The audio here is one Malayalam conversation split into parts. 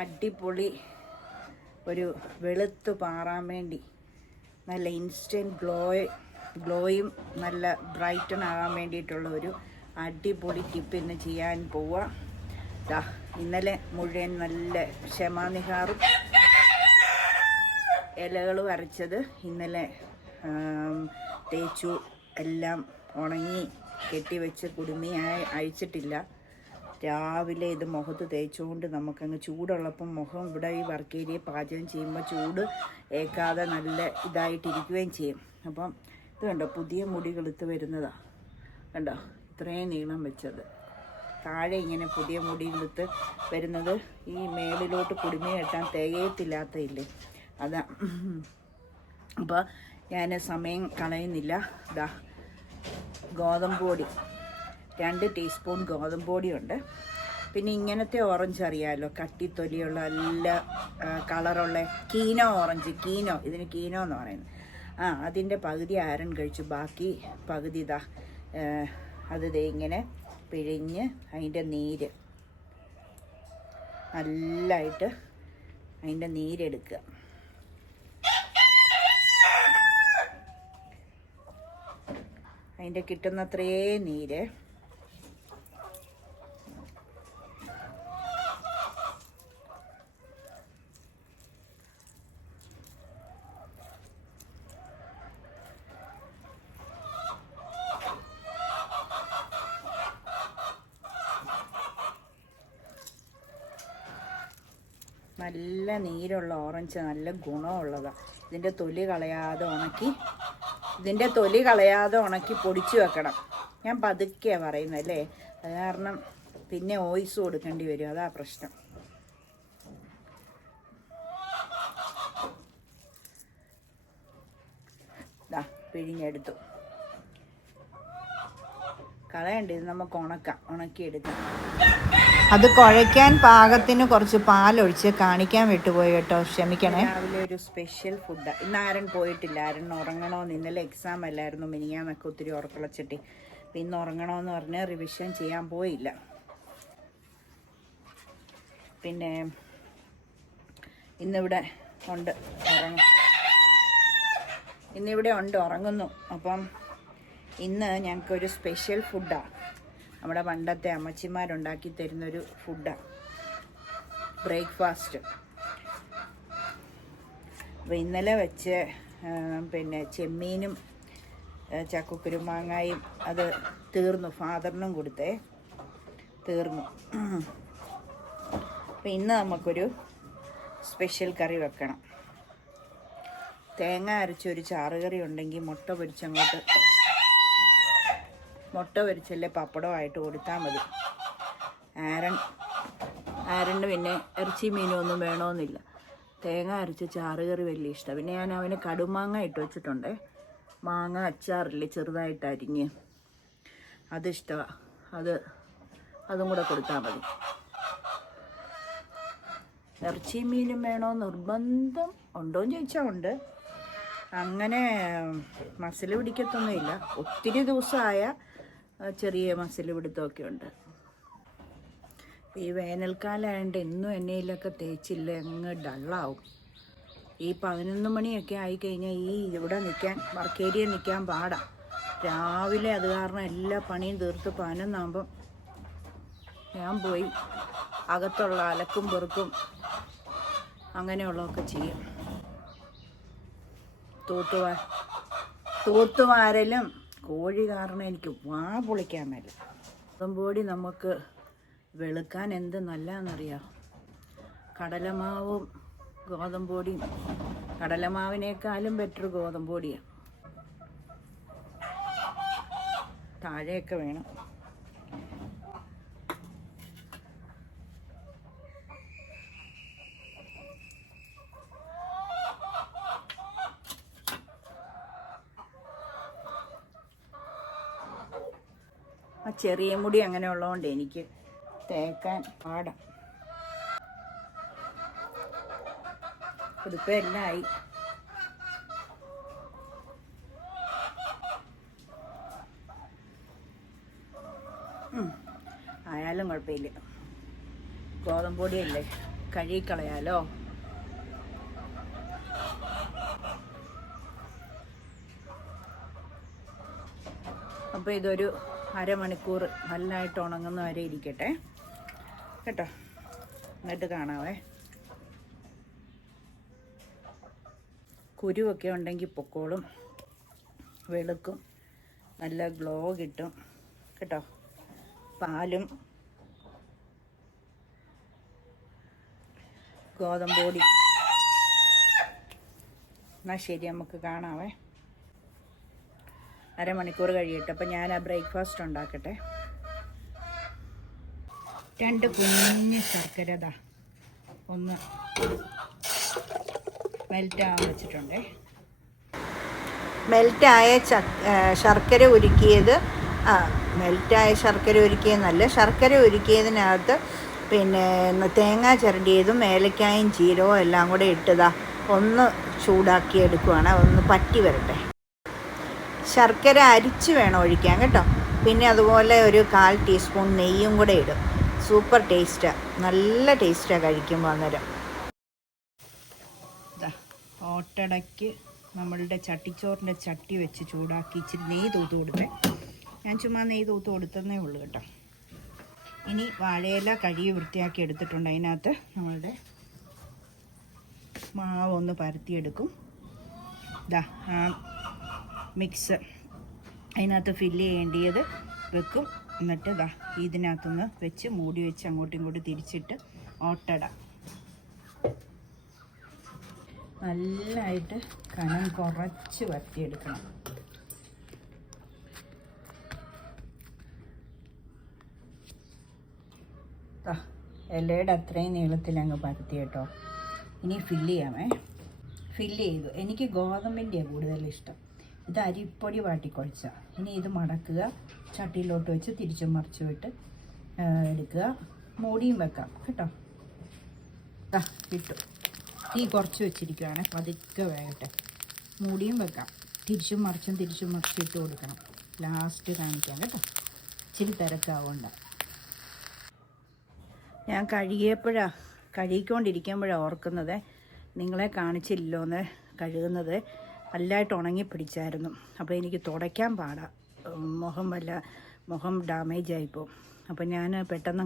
അടിപൊളി ഒരു വെളുത്ത് പാറാൻ വേണ്ടി നല്ല ഇൻസ്റ്റൻറ്റ് ഗ്ലോയും നല്ല ബ്രൈറ്റൺ ആകാൻ വേണ്ടിയിട്ടുള്ള ഒരു അടിപൊളി ടിപ്പ് ഇന്ന് ചെയ്യാൻ പോവുക. ഇന്നലെ മുഴുവൻ നല്ല ക്ഷമാനിഹാറും ഇലകളും അരച്ചത് ഇന്നലെ തേച്ചു, എല്ലാം ഉണങ്ങി കെട്ടിവെച്ച് കുടുമിയായി അഴിച്ചിട്ടില്ല. രാവിലെ ഇത് മുഖത്ത് തേച്ചുകൊണ്ട് നമുക്കങ്ങ് ചൂടുള്ളപ്പം മുഖം ഇവിടെ ഈ വർക്ക് ഏരിയ പാചകം ചെയ്യുമ്പോൾ ചൂട് ഏക്കാതെ നല്ല ഇതായിട്ടിരിക്കുകയും ചെയ്യും. അപ്പം ഇത് കണ്ടോ, പുതിയ മുടി കിളുത്ത് വരുന്നതാണ്. കണ്ടോ, ഇത്രയും നീളം വെച്ചത് താഴെ ഇങ്ങനെ പുതിയ മുടി കിളുത്ത് വരുന്നത് ഈ മേളിലോട്ട് കുടുമി കെട്ടാൻ തികയത്തില്ലാത്ത ഇല്ലേ, അതാ. അപ്പോൾ ഞാൻ സമയം കളയുന്നില്ല. ഗോതമ്പ് പൊടി 2 ടീസ്പൂൺ ഗോതമ്പ് പൊടിയുണ്ട്. പിന്നെ ഇങ്ങനത്തെ ഓറഞ്ച് അറിയാമല്ലോ, കട്ടിത്തൊലിയുള്ള നല്ല കളറുള്ള കീനോ ഓറഞ്ച്, ഇതിന് കീനോ എന്ന് പറയുന്നത്. അതിൻ്റെ പകുതി ആരൻ കഴിച്ചു, ബാക്കി പകുതി അത് ഇങ്ങനെ പിഴിഞ്ഞ് അതിൻ്റെ നീര് നല്ലതായിട്ട് അതിൻ്റെ നീരെടുക്കുക. അതിൻ്റെ കിട്ടുന്നത്രേ നീര് നല്ല നീരുള്ള ഓറഞ്ച് നല്ല ഗുണമുള്ളതാണ്. ഇതിൻ്റെ തൊലി കളയാതെ ഉണക്കി പൊടിച്ചു വെക്കണം. ഞാൻ പതുക്കെയാണ് പറയുന്നത് അല്ലേ, അത് കാരണം പിന്നെ ഓയിസ് കൊടുക്കേണ്ടി വരും, അതാ പ്രശ്നം. പിഴിഞ്ഞെടുത്തു, കളയണ്ട, ഇത് നമുക്ക് ഉണക്കിയെടുക്കാം. അത് കുഴയ്ക്കാൻ പാകത്തിന് കുറച്ച് പാലൊഴിച്ച് കാണിക്കാൻ വിട്ടുപോയി കേട്ടോ, ക്ഷമിക്കണേ. രാവിലെ ഒരു സ്പെഷ്യൽ ഫുഡാണ്. ഇന്ന് ആരൻ പോയിട്ടില്ല, ആരൻ ഉറങ്ങണമെന്ന്. ഇന്നലെ എക്സാം അല്ലായിരുന്നു, മിനിങ്ങാന്നൊക്കെ ഒത്തിരി ഉറക്കളച്ചിട്ട്. അപ്പം ഇന്ന് ഉറങ്ങണമെന്ന് പറഞ്ഞ് റിവിഷൻ ചെയ്യാൻ പോയില്ല. പിന്നെ ഇന്നിവിടെ ഉറങ്ങുന്നു. അപ്പം ഇന്ന് ഞങ്ങൾക്കൊരു സ്പെഷ്യൽ ഫുഡാണ്. നമ്മുടെ പണ്ടത്തെ അമ്മച്ചിമാരുണ്ടാക്കി തരുന്നൊരു ഫുഡാണ്, ബ്രേക്ക്ഫാസ്റ്റ്. അപ്പോൾ ഇന്നലെ വെച്ച് പിന്നെ ചെമ്മീനും ചക്കക്കുരുമാങ്ങായും അത് തീർന്നു, ഫാദറിനും കൊടുത്തേ, തീർന്നു. അപ്പോൾ ഇന്ന് നമുക്കൊരു സ്പെഷ്യൽ കറി വെക്കണം. തേങ്ങ അരച്ചൊരു ചാറുകറി ഉണ്ടെങ്കിൽ മുട്ട പൊരിച്ചല്ലേ പപ്പടമായിട്ട് കൊടുത്താൽ മതി. ആരന് പിന്നെ ഇറച്ചി മീനും ഒന്നും വേണമെന്നില്ല. തേങ്ങ അരച്ച ചാറുകറി വലിയ ഇഷ്ടമാണ്. പിന്നെ ഞാൻ അവന് കടുമാങ്ങ ഇട്ട് വെച്ചിട്ടുണ്ട്, മാങ്ങ അച്ചാറില്ലേ ചെറുതായിട്ട് അരിഞ്ഞ്, അതിഷ്ടമാണ്. അതും കൂടെ കൊടുത്താൽ മതി. ഇറച്ചി മീനും വേണോ നിർബന്ധം ഉണ്ടോയെന്ന് ചോദിച്ചാൽ ഉണ്ട്. അങ്ങനെ മസിൽ പിടിക്കത്തൊന്നുമില്ല, ഒത്തിരി ദിവസമായ ചെറിയ മസിൽ പിടുത്തമൊക്കെ ഉണ്ട്. ഈ വേനൽക്കാലമായതുകൊണ്ട് എന്നും എണ്ണയിലൊക്കെ തേച്ചില്ല അങ്ങ് ഡള്ളാവും. ഈ 11 മണിയൊക്കെ ആയിക്കഴിഞ്ഞാൽ ഇവിടെ വർക്ക് ഏരിയ നിൽക്കാൻ പാടാം. രാവിലെ അത് കാരണം എല്ലാ പണിയും തീർത്ത് 11 ഞാൻ പോയി അകത്തുള്ള അലക്കും പെറുക്കും അങ്ങനെയുള്ളതൊക്കെ ചെയ്യും. തൂത്തുവാരലും കോഴി കാരണം എനിക്ക് വാ പൊളിക്കാൻ മേല. ഗോതമ്പൊടി നമുക്ക് വെളുക്കാൻ എന്ത് നല്ലതെന്നറിയാം. കടലമാവും ഗോതമ്പൊടിയും, കടലമാവിനേക്കാളും ബെറ്റർ ഗോതമ്പൊടിയാണ്. താഴെയൊക്കെ വേണം. ചെറിയ മുടി അങ്ങനെ ഉള്ളതുകൊണ്ട് എനിക്ക് തേക്കാൻ പാടാം. ഇതിപ്പോൾ എല്ലാം ആയി. ആയാലും കുഴപ്പമില്ല, ഗോതമ്പൊടിയല്ലേ, കഴുകിക്കളയാലോ. അപ്പോൾ ഇതൊരു അരമണിക്കൂർ നല്ലതായിട്ട് ഉണങ്ങുന്ന വരെ ഇരിക്കട്ടെ കേട്ടോ. എന്നിട്ട് കാണാവേ. കുരുവൊക്കെ ഉണ്ടെങ്കിൽ പൊക്കോളും, വെളുക്കും, നല്ല ഗ്ലോ കിട്ടും കേട്ടോ. പാലും ഗോതമ്പൊടി. എന്നാൽ ശരി, നമുക്ക് കാണാവേ. അരമണിക്കൂർ കഴിയട്ടെ. അപ്പം ഞാൻ ആ ബ്രേക്ക്ഫാസ്റ്റ് ഉണ്ടാക്കട്ടെ. 2 കുഞ്ഞ് ശർക്കര ഒന്ന് മെൽറ്റാകാൻ വെച്ചിട്ടുണ്ടേ. മെൽറ്റായ ശർക്കര ഉരുക്കിയത്, മെൽറ്റായ ശർക്കര ഉരുക്കിയെന്നല്ല, ശർക്കര ഉരുക്കിയതിനകത്ത് പിന്നെ തേങ്ങ ചിരണ്ടിയതും ഏലക്കായും ജീരകവും എല്ലാം കൂടെ ഇട്ടതാ ഒന്ന് ചൂടാക്കി എടുക്കുവാണ്. ഒന്ന് പറ്റി വരട്ടെ. ശർക്കര അരിച്ച് വേണം ഒഴിക്കാൻ കേട്ടോ. പിന്നെ അതുപോലെ ഒരു 1/4 ടീസ്പൂൺ നെയ്യും കൂടെ ഇടും. സൂപ്പർ ടേസ്റ്റാണ്, നല്ല ടേസ്റ്റാണ് കഴിക്കുമ്പോൾ. അന്നേരം ഓട്ടടയ്ക്ക് നമ്മളുടെ ചട്ടിച്ചോറിൻ്റെ ചട്ടി വെച്ച് ചൂടാക്കി ഇച്ചിരി നെയ്യ് തൂത്ത് കൊടുത്തേ. ഞാൻ ചുമ്മാ നെയ്യ് തൂത്ത് കൊടുത്തതേ ഉള്ളൂ കേട്ടോ. ഇനി വാഴയില കഴുകി വൃത്തിയാക്കി എടുത്തിട്ടുണ്ട്. അതിനകത്ത് നമ്മളുടെ മാവ് ഒന്ന് പരത്തിയെടുക്കും. ആ മിക്സ് അതിനകത്ത് ഫില്ല് ചെയ്യേണ്ടിയത് വെക്കും. എന്നിട്ട് ഇതിനകത്തുനിന്ന് വെച്ച് മൂടി വെച്ച് അങ്ങോട്ടും ഇങ്ങോട്ടും തിരിച്ചിട്ട് ഓട്ടട നല്ലതായിട്ട് കനം കുറച്ച് വരട്ടിയെടുക്കണം. ഇലയുടെ അത്രയും നീളത്തിൽ അങ്ങ് പരത്തി കേട്ടോ. ഇനി ഫില്ല് ചെയ്യാമേ. ഫില്ല് ചെയ്തു. എനിക്ക് ഗോതമ്പിൻ്റെയാണ് കൂടുതലിഷ്ടം. ഇത് അരിപ്പൊടി വാട്ടിക്കുഴച്ച. ഇനി ഇത് മടക്കുക, ചട്ടിയിലോട്ട് വെച്ച് തിരിച്ചും മറിച്ചും ഇട്ട് എടുക്കുക. മൂടിയും വെക്കാം കേട്ടോ. ഇട്ടു. തീ കുറച്ച് വെച്ചിരിക്കുകയാണ്, പതുക്കെ വേകട്ടെ. മൂടിയും വെക്കാം. തിരിച്ചും മറിച്ചും ഇട്ട് കൊടുക്കണം. ലാസ്റ്റ് കാണിക്കാം കേട്ടോ. ഇച്ചിരി തിരക്കാവുണ്ട. ഞാൻ കഴുകിക്കൊണ്ടിരിക്കുമ്പോഴാണ് ഓർക്കുന്നത്, നിങ്ങളെ കാണിച്ചില്ലല്ലോന്ന്. കഴുകുന്നത് നല്ലതായിട്ട് ഉണങ്ങി പിടിച്ചായിരുന്നു. അപ്പോൾ എനിക്ക് തുടയ്ക്കാൻ പാടാം, മുഖം ഡാമേജ് ആയിപ്പോവും. അപ്പോൾ ഞാൻ പെട്ടെന്ന്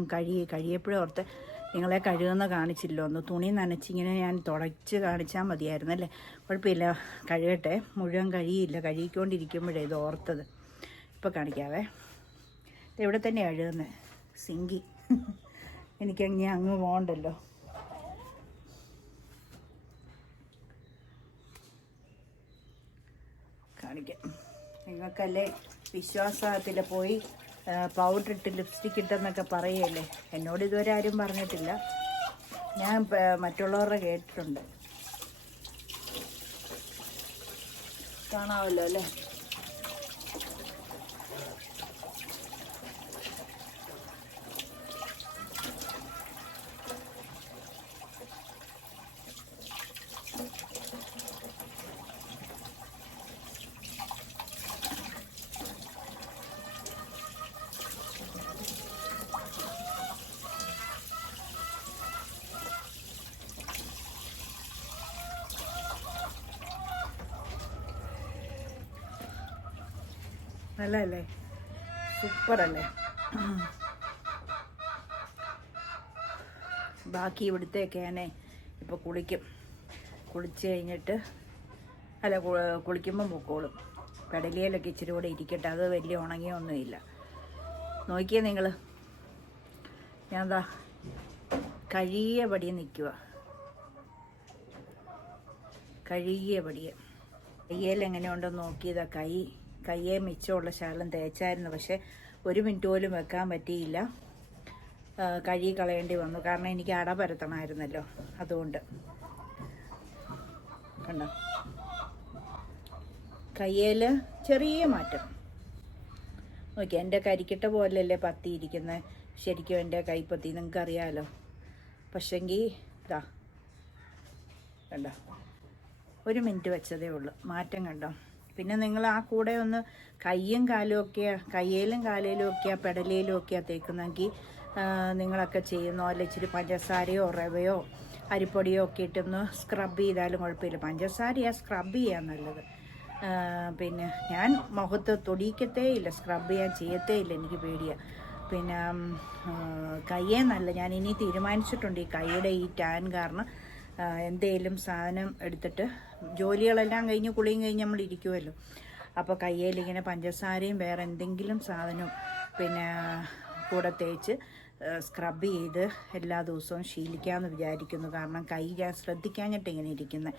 കഴിയപ്പോഴും ഓർത്ത് നിങ്ങളെ കഴുകുന്ന കാണിച്ചില്ലോ. ഒന്ന് തുണി നനച്ചിങ്ങനെ ഞാൻ തുടച്ച് കാണിച്ചാൽ മതിയായിരുന്നു അല്ലേ. കുഴപ്പമില്ല, കഴുകട്ടെ. മുഴുവൻ കഴിയില്ല, കഴുകിക്കൊണ്ടിരിക്കുമ്പോഴേ ഇത് ഓർത്തത്. ഇപ്പോൾ കാണിക്കാവേ. ഇവിടെ തന്നെ കഴുകുന്നത് സിങ്കി. എനിക്കങ്ങനെ അങ്ങ് പോകണ്ടല്ലോ. കാണിക്കാം. നിങ്ങൾക്കല്ലേ വിശ്വാസത്തിൽ പോയി പൗഡർ ഇട്ട് ലിപ്സ്റ്റിക് ഇട്ടെന്നൊക്കെ പറയുകയല്ലേ. എന്നോട് ഇതുവരെ ആരും പറഞ്ഞിട്ടില്ല, ഞാൻ മറ്റുള്ളവരുടെ കേട്ടിട്ടുണ്ട്. കാണാമല്ലോ അല്ലേ. നല്ലതല്ലേ, സൂപ്പറല്ലേ. ബാക്കി ഇവിടുത്തെയൊക്കെ ഞാൻ ഇപ്പോൾ കുളിച്ച് കഴിഞ്ഞിട്ട് കുളിക്കുമ്പം പൊക്കോളും. പെടലിയിലൊക്കെ ഇച്ചിരി കൂടെ ഇരിക്കട്ടെ, അത് വലിയ ഉണങ്ങിയൊന്നുമില്ല. നോക്കിയേ നിങ്ങൾ, ഞാൻ കഴുകിയ പടിയെ നിൽക്കുക. കയ്യേലെങ്ങനെ ഉണ്ടെന്ന് നോക്കിയതാ. കയ്യെ മിച്ചമുള്ള ശകലം തേച്ചായിരുന്നു, പക്ഷെ 1 മിനിറ്റ് പോലും വെക്കാൻ പറ്റിയില്ല. കഴുകി കളയേണ്ടി വന്നു, കാരണം എനിക്ക് അട പരത്തണമായിരുന്നല്ലോ. അതുകൊണ്ട് കണ്ടോ, കയ്യേൽ ചെറിയ മാറ്റം നോക്കി. എൻ്റെ കരിക്കിട്ട പോലെയല്ലേ പത്തിയിരിക്കുന്നത്. ശരിക്കും എൻ്റെ കൈപ്പത്തി നിങ്ങൾക്കറിയാമല്ലോ. പക്ഷെങ്കിൽ കണ്ടോ, 1 മിനിറ്റ് വെച്ചതേ ഉള്ളൂ. മാറ്റം കണ്ടോ. പിന്നെ നിങ്ങൾ ആ കൂടെ ഒന്ന് കയ്യും കാലും ഒക്കെയാണ് പെടലിയിലും ഒക്കെയാണ് തേക്കുന്നെങ്കിൽ നിങ്ങളൊക്കെ ചെയ്യുന്ന പോലെ ഇച്ചിരി പഞ്ചസാരയോ റവയോ അരിപ്പൊടിയോ ഒക്കെ ഇട്ടൊന്ന് സ്ക്രബ് ചെയ്താലും കുഴപ്പമില്ല. പഞ്ചസാരയാണ് സ്ക്രബ് ചെയ്യാൻ നല്ലത്. പിന്നെ ഞാൻ മുഖത്ത് തൊടിയിക്കത്തേ ഇല്ല, സ്ക്രബ് ചെയ്യാൻ ചെയ്യത്തേ ഇല്ല, എനിക്ക് പേടിയാണ്. പിന്നെ കയ്യേ നല്ല, ഞാൻ ഇനി തീരുമാനിച്ചിട്ടുണ്ട് ഈ കൈയുടെ ഈ ടാൻ കാരണം എന്തെങ്കിലും സാധനം എടുത്തിട്ട് ജോലികളെല്ലാം കഴിഞ്ഞ് കുളിയും കഴിഞ്ഞ് നമ്മൾ ഇരിക്കുമല്ലോ, അപ്പോൾ കയ്യിലിങ്ങനെ പഞ്ചസാരയും വേറെ എന്തെങ്കിലും സാധനവും പിന്നെ കൂടെ തേച്ച് സ്ക്രബ് ചെയ്ത് എല്ലാ ദിവസവും ശീലിക്കാമെന്ന് വിചാരിക്കുന്നു. കാരണം കൈ ഞാൻ ശ്രദ്ധിക്കാഞ്ഞിട്ട് ഇങ്ങനെ ഇരിക്കുന്നത്.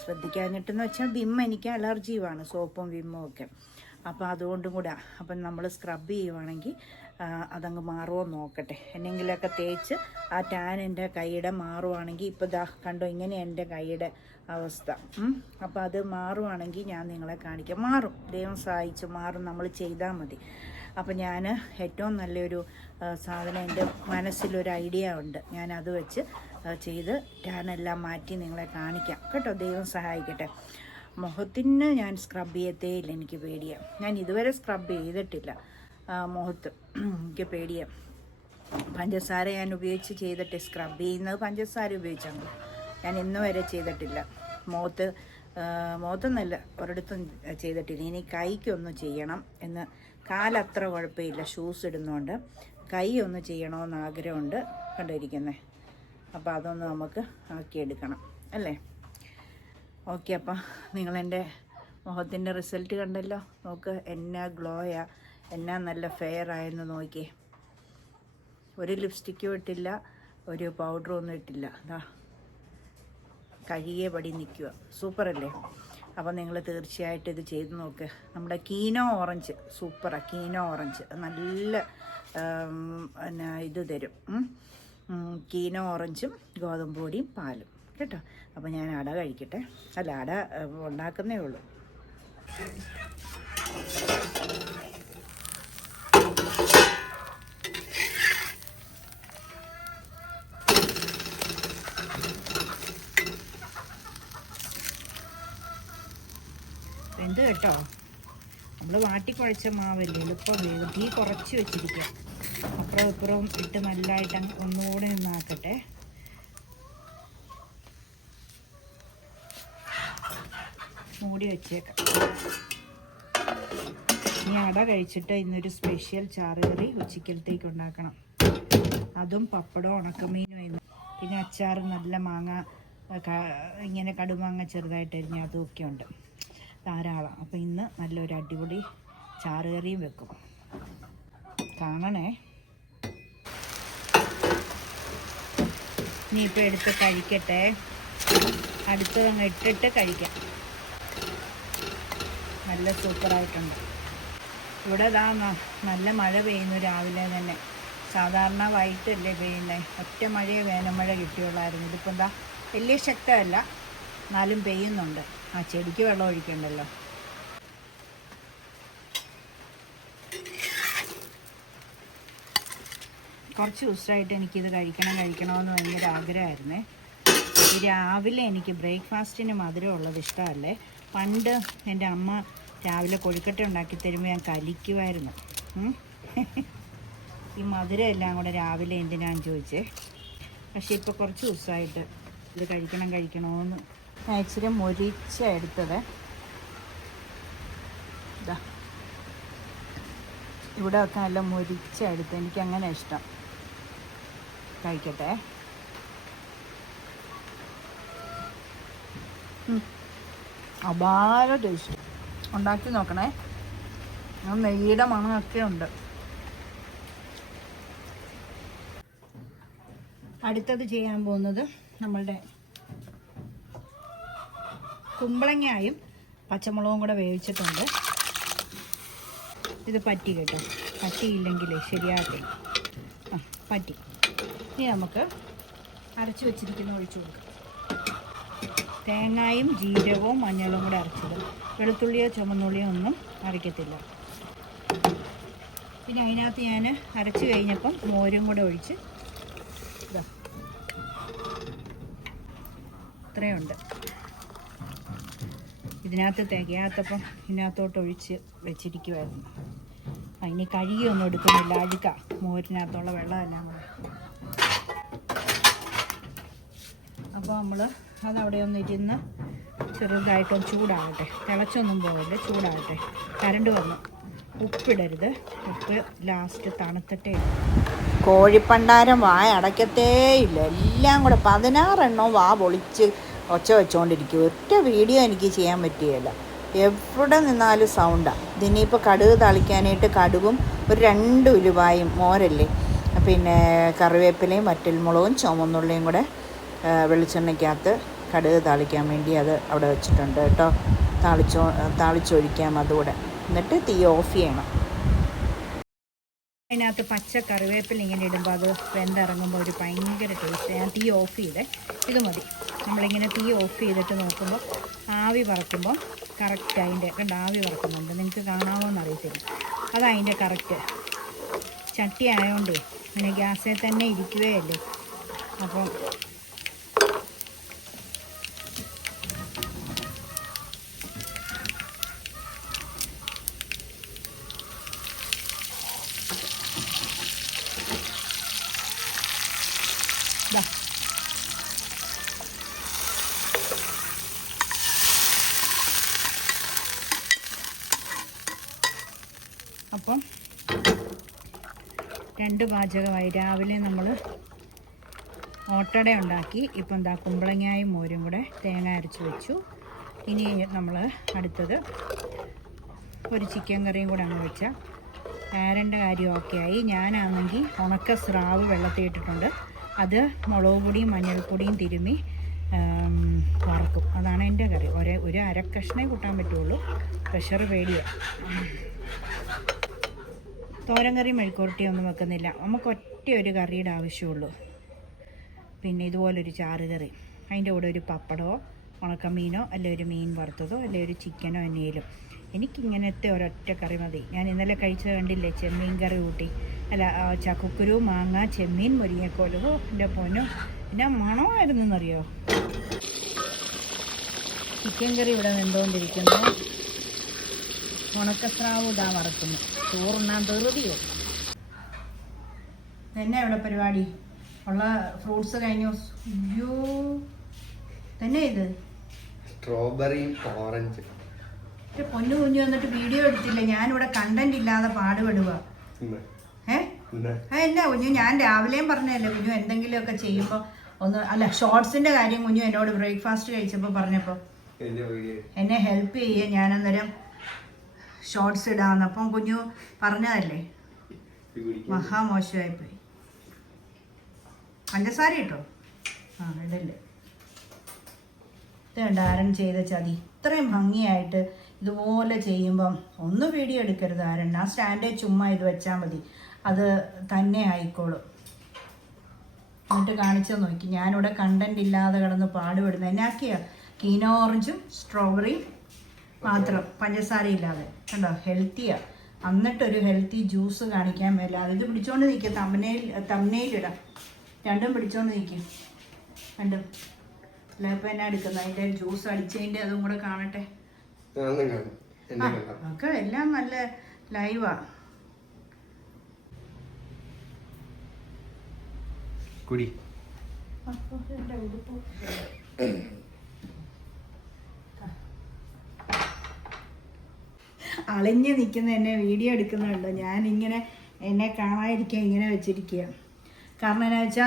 ശ്രദ്ധിക്കാഞ്ഞിട്ടെന്ന് വെച്ചാൽ എനിക്ക് അലർജിയുമാണ് സോപ്പും വിമ്മും ഒക്കെ. അപ്പോൾ അതുകൊണ്ടും കൂടെ അപ്പം നമ്മൾ സ്ക്രബ് ചെയ്യുവാണെങ്കിൽ അതങ്ങ് മാറുമോ നോക്കട്ടെ. എന്തെങ്കിലുമൊക്കെ തേച്ച് ആ ടാൻ എൻ്റെ കൈയുടെ മാറുവാണെങ്കിൽ, ഇപ്പോൾ ദാ കണ്ടോ ഇങ്ങനെ എൻ്റെ കൈയുടെ അവസ്ഥ. അപ്പോൾ അത് മാറുവാണെങ്കിൽ ഞാൻ നിങ്ങളെ കാണിക്കാം. മാറും, ദൈവം സഹായിച്ചു മാറും, നമ്മൾ ചെയ്താൽ മതി. അപ്പോൾ ഞാൻ ഏറ്റവും നല്ലൊരു സാധനം എൻ്റെ മനസ്സിലൊരു ഐഡിയ ഉണ്ട്, ഞാൻ അത് വെച്ച് ചെയ്ത് ടാനെല്ലാം മാറ്റി നിങ്ങളെ കാണിക്കാം കേട്ടോ. ദൈവം സഹായിക്കട്ടെ. മുഖത്തിന് ഞാൻ സ്ക്രബ് ചെയ്യത്തേ ഇല്ല, എനിക്ക് പേടിയാണ്. ഞാൻ ഇതുവരെ സ്ക്രബ് ചെയ്തിട്ടില്ല മുഖത്ത്, എനിക്ക് പേടിയാണ്. പഞ്ചസാര ഞാൻ ഉപയോഗിച്ച് ചെയ്തിട്ട് സ്ക്രബ് ചെയ്യുന്നത് പഞ്ചസാര ഉപയോഗിച്ചാണ്. ഞാൻ ഇന്ന് വരെ ചെയ്തിട്ടില്ല മുഖത്തൊന്നല്ല ഒരിടത്തും ചെയ്തിട്ടില്ല. ഇനി കൈക്കൊന്ന് ചെയ്യണം എന്ന്, കാലത്ര കുഴപ്പമില്ല ഷൂസ് ഇടുന്നതുകൊണ്ട്, കൈ ഒന്ന് ചെയ്യണമെന്ന് ആഗ്രഹമുണ്ട് കണ്ടിരിക്കുന്നത്. അപ്പോൾ അതൊന്ന് നമുക്ക് ആക്കിയെടുക്കണം അല്ലേ. ഓക്കെ, അപ്പം നിങ്ങളെൻ്റെ മുഖത്തിൻ്റെ റിസൾട്ട് കണ്ടല്ലോ. നോക്ക് എന്നാ ഗ്ലോയാ, എന്നാ നല്ല ഫെയർ ആയെന്ന് നോക്കിയേ. ഒരു ലിപ്സ്റ്റിക്കും ഇട്ടില്ല, ഒരു പൗഡറും ഒന്നും ഇട്ടില്ല. അതാ കഴുകിയ പടി നിൽക്കുക. സൂപ്പറല്ലേ? അപ്പോൾ നിങ്ങൾ തീർച്ചയായിട്ടും ഇത് ചെയ്ത് നോക്ക്. നമ്മുടെ കീനോ ഓറഞ്ച് സൂപ്പറാണ്. കീനോ ഓറഞ്ച് നല്ല പിന്നെ ഇത് തരും. കീനോ ഓറഞ്ചും ഗോതമ്പ് പൊടിയും പാലും കേട്ടോ. അപ്പോൾ ഞാൻ അട കഴിക്കട്ടെ. അല്ല, അട ഉണ്ടാക്കുന്നേ ഉള്ളൂ. എന്ത് കേട്ടോ, നമ്മൾ വാട്ടിക്കുഴച്ച മാവല്ലേ, എളുപ്പം വേഗം. തീ കുറച്ച് വെച്ചിരിക്കുക. അപ്പുറവും ഇപ്പുറവും ഇട്ട് നല്ലതായിട്ട് ഒന്നുകൂടെ ഒന്നാക്കട്ടെ. മൂടി വെച്ചേക്കാം. ഇനി അട കഴിച്ചിട്ട് ഇന്നൊരു സ്പെഷ്യൽ ചാറുകറി ഉച്ചക്കലത്തേക്ക് ഉണ്ടാക്കണം. അതും പപ്പടവും ഉണക്കമീനും, പിന്നെ അച്ചാർ, നല്ല മാങ്ങ, ഇങ്ങനെ കടുമാങ്ങ ചെറുതായിട്ട് അരിഞ്ഞ് അതുമൊക്കെ ഉണ്ട്, ധാരാളം. അപ്പോൾ ഇന്ന് നല്ലൊരു അടിപൊളി ചാറുകറിയും വെക്കും. കാണണേ. ഇനിയിപ്പോൾ എടുത്ത് കഴിക്കട്ടെ. അടുത്തതങ്ങ് ഇട്ടിട്ട് കഴിക്കാം. നല്ല സൂപ്പറായിട്ടുണ്ട്. ഇവിടെ ഇതാ നല്ല മഴ പെയ്യുന്നു രാവിലെ തന്നെ. സാധാരണ വൈകിട്ടല്ലേ പെയ്യുന്നത്. ഒറ്റ മഴയെ വേനൽമഴ കിട്ടിയുള്ളായിരുന്നു. ഇതിപ്പോൾ എന്താ വലിയ ശക്തമല്ല, എന്നാലും പെയ്യുന്നുണ്ട്. ആ ചെടിക്ക് വെള്ളം ഒഴിക്കണ്ടല്ലോ. കുറച്ച് ദിവസമായിട്ട് എനിക്കിത് കഴിക്കണമെന്ന് ഭയങ്കര ആഗ്രഹമായിരുന്നേ. രാവിലെ എനിക്ക് ബ്രേക്ക്ഫാസ്റ്റിന് മധുരമുള്ളത് ഇഷ്ടമല്ലേ. പണ്ട് എൻ്റെ അമ്മ രാവിലെ കൊഴുക്കട്ട ഉണ്ടാക്കി തരുമ്പോൾ ഞാൻ കലിക്കുമായിരുന്നു. ഈ മധുരം എല്ലാം കൂടെ രാവിലെ എന്തിനാന്ന് ചോദിച്ചേ. പക്ഷേ ഇപ്പോൾ കുറച്ച് ദിവസമായിട്ട് ഇത് കഴിക്കണമെന്ന് ഞാൻ ഇച്ചിരി മൊരിച്ച എടുത്തത്. ഇതാ ഇവിടെ ഒക്കെ നല്ല മൊരിച്ച എടുത്ത്, എനിക്കങ്ങനെ ഇഷ്ടം. കഴിക്കട്ടെ. അപാര ടേസ്റ്റ്. ഉണ്ടാക്കി നോക്കണേ. നെയ്യുടെ മണമൊക്കെ ഉണ്ട്. അടുത്തത് ചെയ്യാൻ പോകുന്നത് നമ്മളുടെ കുമ്പളങ്ങയും പച്ചമുളകും കൂടെ വേവിച്ചിട്ടുണ്ട്. ഇത് പറ്റി കേട്ടോ, പറ്റിയില്ലെങ്കിലേ ശരിയാകട്ടെ. പറ്റി. ഇനി നമുക്ക് അരച്ച് വെച്ചിരിക്കുന്ന ഒഴിച്ചു കൊടുക്കാം. തേങ്ങയും ജീരകവും മഞ്ഞളും കൂടെ അരച്ചത്. വെളുത്തുള്ളിയോ ചുമന്നുള്ളിയോ ഒന്നും അരയ്ക്കത്തില്ല. പിന്നെ അതിനകത്ത് ഞാൻ അരച്ച് കഴിഞ്ഞപ്പം മോരും കൂടെ ഒഴിച്ച് ഇതാ ഇത്രയുണ്ട്. ഇതിനകത്ത് തികയാത്തപ്പം ഇതിനകത്തോട്ട് ഒഴിച്ച് വെച്ചിരിക്കുമായിരുന്നു. ഇനി കഴുകിയൊന്നും എടുക്കുന്നില്ല, അടുക്ക മോരിനകത്തുള്ള വെള്ളമെല്ലാം കൂടെ. അപ്പോൾ നമ്മൾ അതവിടെ ഒന്ന് ഇരുന്ന് ചെറുതായിട്ടൊന്ന് ചൂടാകട്ടെ, തിളച്ചൊന്നും പോകല്ലേ, ചൂടാകട്ടെ. കരണ്ട് വന്നു. ഉപ്പിടരുത്, ഉപ്പ് ലാസ്റ്റ് തണുത്തിട്ടേ. കോഴിപ്പണ്ടാരം വായ അടയ്ക്കത്തേ ഇല്ല, എല്ലാം കൂടെ 16 എണ്ണവും വാ പൊളിച്ച് ഒച്ച വെച്ചുകൊണ്ടിരിക്കും. ഒറ്റ വീഡിയോ എനിക്ക് ചെയ്യാൻ പറ്റുകയില്ല, എവിടെ നിന്നാലും സൗണ്ടാണ്. ഇതിനിപ്പോൾ കടുക് തളിക്കാനായിട്ട് കടുകും ഒരു 2 ഉലുവായും മോരല്ലേ, പിന്നെ കറിവേപ്പിലയും വറ്റൽമുളകും ചുവന്നുള്ളിയും കൂടെ വെളിച്ചെണ്ണയ്ക്കകത്ത് കടുക് താളിക്കാൻ വേണ്ടി അത് അവിടെ വെച്ചിട്ടുണ്ട് കേട്ടോ. താളിച്ചൊഴിക്കാം അതുകൂടെ. എന്നിട്ട് തീ ഓഫ് ചെയ്യണം. അതിനകത്ത് പച്ച കറിവേപ്പില ഇങ്ങനെ ഇടുമ്പോൾ അത് വെന്തിറങ്ങുമ്പോൾ ഒരു ഭയങ്കര ടേസ്റ്റ്. ഞാൻ തീ ഓഫ് ചെയ്തേ, ഇത് മതി. നമ്മളിങ്ങനെ തീ ഓഫ് ചെയ്തിട്ട് നോക്കുമ്പോൾ ആവി പറക്കുമ്പോൾ കറക്റ്റ് അതിൻ്റെ കണ്ട് ആവി പറക്കുന്നുണ്ട്. നിങ്ങൾക്ക് കാണാമോ എന്നറിയത്തില്ല. അതതിൻ്റെ കറക്റ്റ്. ചട്ടി ആയതുകൊണ്ടേ ഇങ്ങനെ ഗ്യാസിൽ തന്നെ ഇരിക്കുകയല്ലേ, അപ്പം അപ്പം 2 പാചകമായി. രാവിലെ നമ്മൾ ഓട്ടട ഉണ്ടാക്കി, ഇപ്പം എന്താ കുമ്പളങ്ങായും മോരും കൂടെ തേങ്ങ അരച്ച് വെച്ചു. ഇനി നമ്മൾ അടുത്തത് ഒരു ചിക്കൻ കറിയും കൂടെ അങ്ങ് വെച്ചാൽ ആരൻ്റെ കാര്യം ഓക്കെ ആയി. ഞാനാണെങ്കിൽ ഉണക്ക സ്രാവ് വെള്ളത്തിൽ ഇട്ടിട്ടുണ്ട്, അത് മുളക് പൊടിയും മഞ്ഞൾപ്പൊടിയും തിരുമ്മി വറക്കും. അതാണ് എൻ്റെ കറി. ഒരു അരക്കഷ്ണേ കൂട്ടാൻ പറ്റുള്ളൂ, പ്രഷർ പേടിയാണ്. തോരൻ കറി മെഴുക്കുവരട്ടിയൊന്നും വെക്കുന്നില്ല, നമുക്ക് ഒറ്റ ഒരു കറിയുടെ ആവശ്യമുള്ളൂ. പിന്നെ ഇതുപോലൊരു ചാറുകറി, അതിൻ്റെ കൂടെ ഒരു പപ്പടമോ ഉണക്കമീനോ അല്ലെ ഒരു മീൻ വറുത്തതോ അല്ലെ ഒരു ചിക്കനോ എന്നേലും. എനിക്കിങ്ങനത്തെ ഒരൊറ്റ കറി മതി. ഞാൻ ഇന്നലെ കഴിച്ചത് കണ്ടില്ലേ, ചെമ്മീൻ കറി കൂട്ടി, അല്ല ചക്കക്കുരു മാങ്ങ ചെമ്മീൻ മുരിങ്ങക്കോലോ, എൻ്റെ പൊന്നോ പിന്നെ മണമായിരുന്നെന്നറിയോ. ചിക്കൻ കറി ഇവിടെ വെന്തുകൊണ്ടിരിക്കുന്നു, ഉണക്കസ്രാവ് ഇതാ വറക്കുന്നു. ചോറുണ്ണാൻ ധൃതിയോ. തന്നെ ഇവിടെ പരിപാടി ഉള്ള ഫ്രൂട്ട്സ് കഴിഞ്ഞു. അയ്യോ തന്നെ ഇത് സ്ട്രോബെറിയും ഓറഞ്ച്. പൊന്നു കുഞ്ഞു വന്നിട്ട് വീഡിയോ എടുത്തില്ല, ഞാനിവിടെ കണ്ടന്റ് ഇല്ലാതെ പാടുപെടുക. എന്നാ കുഞ്ഞു, ഞാൻ രാവിലെയും പറഞ്ഞല്ലേ കുഞ്ഞു എന്തെങ്കിലുമൊക്കെ ചെയ്യുമ്പോൾ ഒന്ന് അല്ല ഷോർട്സിന്റെ കാര്യം കുഞ്ഞു എന്നോട് ബ്രേക്ക്ഫാസ്റ്റ് കഴിച്ചപ്പോൾ പറഞ്ഞപ്പോൾ എന്നെ ഹെൽപ്പ് ചെയ്യുക, ഞാനന്നേരം ഷോർട്സ് ഇടാന്ന്. അപ്പം കുഞ്ഞു പറഞ്ഞതല്ലേ, മഹാമോശമായിപ്പോയി. പഞ്ചസാര ഇട്ടോ? ആ ഇടല്ലേ. ഇതുണ്ട് ആരൻ ചെയ്ത ചതി. ഇത്രയും ഭംഗിയായിട്ട് ഇതുപോലെ ചെയ്യുമ്പം ഒന്ന് വീഡിയോ എടുക്കരുത് ആരൻ. ആ സ്റ്റാൻഡേ ചുമ്മാ ഇത് വെച്ചാൽ മതി, അത് തന്നെ ആയിക്കോളും. എന്നിട്ട് കാണിച്ചു നോക്കി, ഞാനിവിടെ കണ്ടന്റ് ഇല്ലാതെ കിടന്ന് പാടുപെടുന്നത്. എന്നാക്കിയ കീനോ ഓറഞ്ചും സ്ട്രോബെറിയും മാത്രം, പഞ്ചസാര ഇല്ലാതെ. കണ്ടോ, ഹെൽത്തിയാ. എന്നിട്ടൊരു ഹെൽത്തി ജ്യൂസ് കാണിക്കാൻ മേലാതെ. ഇത് പിടിച്ചോണ്ട് നിൽക്കുക, തമ്മനയിലിടാം. രണ്ടും പിടിച്ചോണ്ട് നിൽക്കും, രണ്ടും. അല്ല ഇപ്പം എന്നാ എടുക്കുന്നത്, അതിൻ്റെ ജ്യൂസ് അടിച്ചതിൻ്റെ അതും കൂടെ കാണട്ടെ. ഒക്കെ എല്ലാം നല്ല ലൈവാ. കുടി. എൻ്റെ ഉടുപ്പ് അളിഞ്ഞ് നിൽക്കുന്ന എന്നെ വീഡിയോ എടുക്കുന്നുണ്ടോ? ഞാനിങ്ങനെ എന്നെ കാണാതിരിക്കാൻ ഇങ്ങനെ വെച്ചിരിക്കുക. കാരണം എന്നാ വെച്ചാ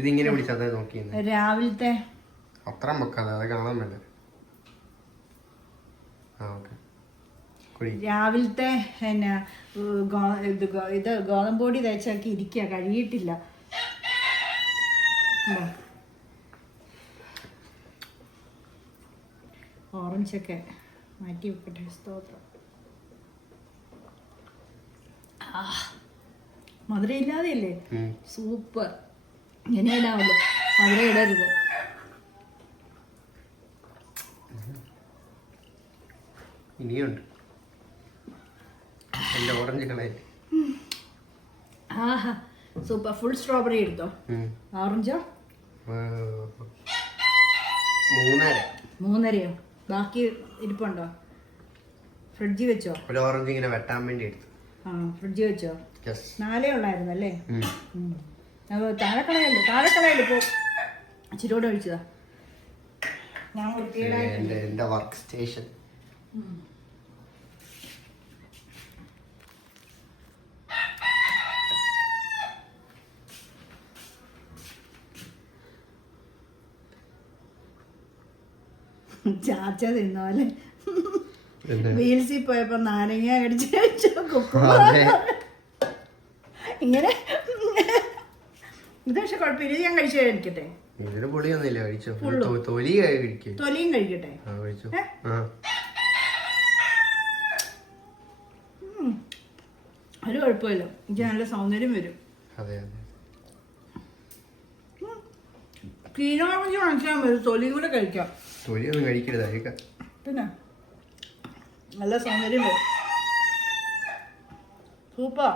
ഇതിങ്ങനെ പിടിച്ചാൽ നോക്കി രാവിലത്തെ അത്ര വെക്കാതെ അത് കാണാൻ വേണ്ട. രാവിലത്തെ എന്നാ ഇത് ഗോതമ്പ് പൊടി തേച്ചാക്കി ഇരിക്കുക, കഴുകിയിട്ടില്ല. ഓറഞ്ചൊക്കെ മാറ്റി വെക്കട്ടെ. സ്തോത്രം. മധുരം ഇല്ലാതെയല്ലേ, സൂപ്പർ. ഇങ്ങനെ ഇടാമല്ലോ, മധുരം ഇടരുത്. ഇനിയുണ്ട് എൻ്റെ ഓറഞ്ച് കളയിൽ. ആഹാ സൂപ്പർ. ഫുൾ സ്ട്രോബെറി എടുത്തോ? ഓറഞ്ചോ? 3.5. ബാക്കി ഇരിപ്പുണ്ടോ? ഫ്രിഡ്ജിൽ വെച്ചോ? ഒരു ഓറഞ്ച് ഇങ്ങനെ വെട്ടാൻ വേണ്ടി എടുത്തു. ആ ഫ്രിഡ്ജിൽ വെച്ചോ? 4 ഉള്ളായിരുന്നല്ലേ? താഴെക്കളയല്ലേ, താഴെക്കളയല്ലേ. ഇപ്പോൾ ഇച്ചിരി കൂടെ ഒഴിച്ചതാ. ഞാൻ വൃത്തികേടായിട്ടുണ്ട്. എൻ്റെ വർക്ക് സ്റ്റേഷൻ. ചാച്ച തിന്നോലെ എന്ത്? വീൽസിൽ പോയപ്പോ നാരങ്ങ കടിച്ച് കഴിച്ചു അതെ. ഇങ്ങനെ ഇത് പക്ഷെ കുഴപ്പമില്ല. ഇത് ഞാൻ കഴിച്ചു കഴിക്കട്ടെ. ഇതിന് പൊളിയൊന്നുമില്ല, കഴിച്ചോ. ഫുള്ളും. തൊലി കഴിക്കും. തൊലിയും കഴിക്കട്ടെ. ആ കഴിച്ചോ. ഏ? ആ ഒരു കുഴപ്പമില്ല. എനിക്ക് നല്ല സൗന്ദര്യം വരും. അതെ അതെ. കീഴോറഞ്ച് വാങ്ങിക്കാൻ വരും. തൊലിയും കൂടെ കഴിക്കാം. തൊലിയൊന്നും കഴിക്കരുത്, കഴിക്കാം. പിന്നെ നല്ല സൗന്ദര്യം വരും. സൂപ്പർ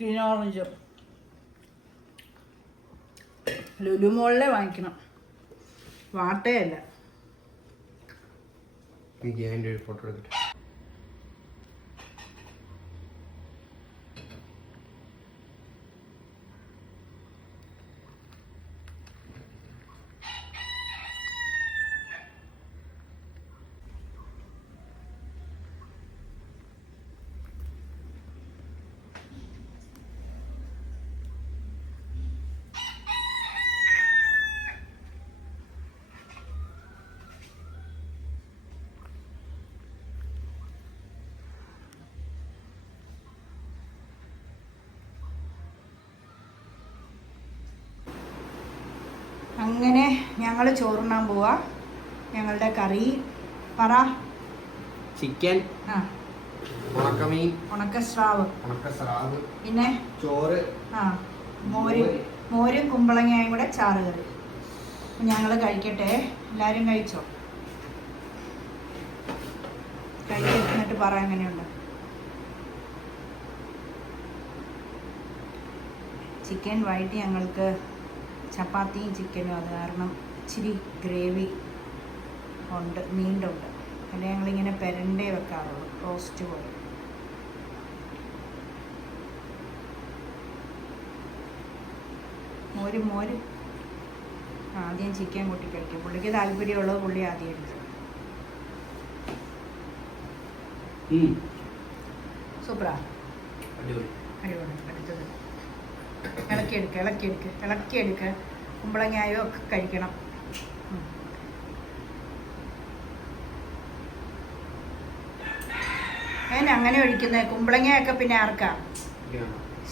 കീഴോറഞ്ച്. ലുലുമോളിലെ വാങ്ങിക്കണം, വാട്ടയല്ല. എനിക്ക് അതിൻ്റെ ഒരു ഫോട്ടോ എടുക്കട്ടെ. അങ്ങനെ ഞങ്ങൾ ചോറുണ്ണാൻ പോവാ. ഞങ്ങളുടെ കറി പറ. ചിക്കൻ, ആ ഉണക്കമീൻ, ഉണക്കസ്രാവ്, ഉണക്കസ്രാവ്, പിന്നെ ചോറ്, ആ മോരും കുമ്പളങ്ങയും കൂടെ ചാറ് കറി. ഞങ്ങൾ കഴിക്കട്ടെ. എല്ലാവരും കഴിച്ചോ? എന്നിട്ട് പറ എങ്ങനെയുണ്ട്. ചിക്കൻ വൈകിട്ട് ഞങ്ങൾക്ക് ചപ്പാത്തിയും ചിക്കനും, അത് കാരണം ഇച്ചിരി ഗ്രേവി ഉണ്ട്, നീണ്ടുണ്ട്. പിന്നെ ഞങ്ങളിങ്ങനെ പെരണ്ടേ വെക്കാറുള്ളൂ, റോസ്റ്റ് പോലെ. മോര് ആദ്യം ചിക്കൻ കൂട്ടി കഴിക്കും. പുള്ളിക്ക് താല്പര്യമുള്ളത് പുള്ളി ആദ്യം എടുക്കും. സൂപ്പറാ, അടിപൊളി. അടിപൊളി. അടുത്തത് ഇളക്കിയെടുക്കുക. കുമ്പളങ്ങായോ ഒക്കെ കഴിക്കണം. ഞാൻ അങ്ങനെ ഒഴിക്കുന്നത്. കുമ്പളങ്ങയൊക്കെ പിന്നെ ആർക്കാ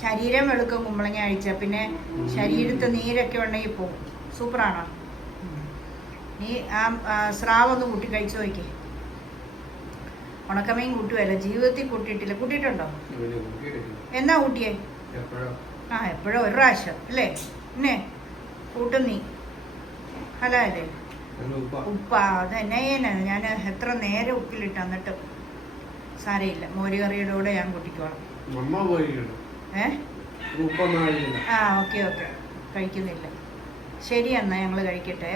ശരീരം വെളുക്കും കുമ്പളങ്ങ കഴിച്ചാൽ. പിന്നെ ശരീരത്തെ നീരൊക്കെ ഉണ്ടെങ്കിൽ പോകും. സൂപ്പറാണോ? നീ ആ സ്രാവൊന്ന് കൂട്ടി കഴിച്ചു നോക്കി. ഉണക്കമീൻ കൂട്ടുമല്ലോ, ജീവിതത്തിൽ കൂട്ടിയിട്ടില്ല. കൂട്ടിയിട്ടുണ്ടോ? എന്നാ കൂട്ടിയേ? ആ എപ്പോഴോ ഒരു പ്രാവശ്യം അല്ലേ? പിന്നെ കൂട്ടും നീ. അല്ല അല്ലേ? ഉപ്പാ അത് എന്നാ ചെയ്യാനാണ്. ഞാൻ എത്ര നേരം ഉപ്പിലിട്ട് എന്നിട്ട് സാരയില്ല. മോരുകറിയുടെ കൂടെ ഞാൻ കൂട്ടിക്കോളാം. ആ ഓക്കെ കഴിക്കുന്നില്ല. ശരി, എന്നാൽ ഞങ്ങൾ കഴിക്കട്ടെ.